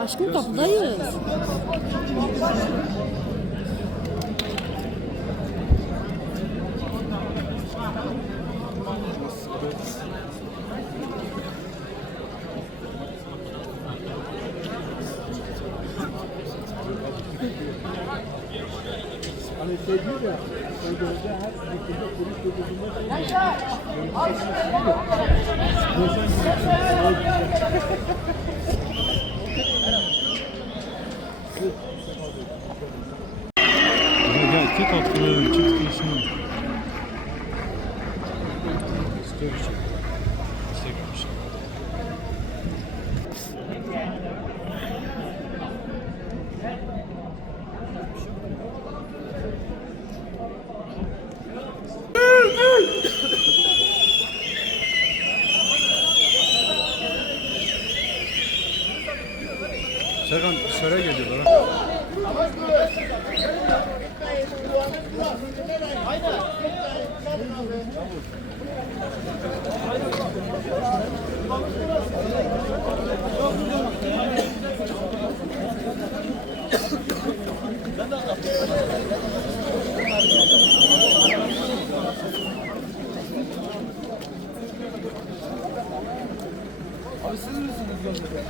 Aşkım kapıdayız. Hani şey diyor ya, Anadolu'da her ülkede polis gözünden Gel tek atlı, çift kılısını. İstiyor bir şey. Instagram bir şey. Serkan söyle geliyorlar ha. Abi siz misiniz gönderdi?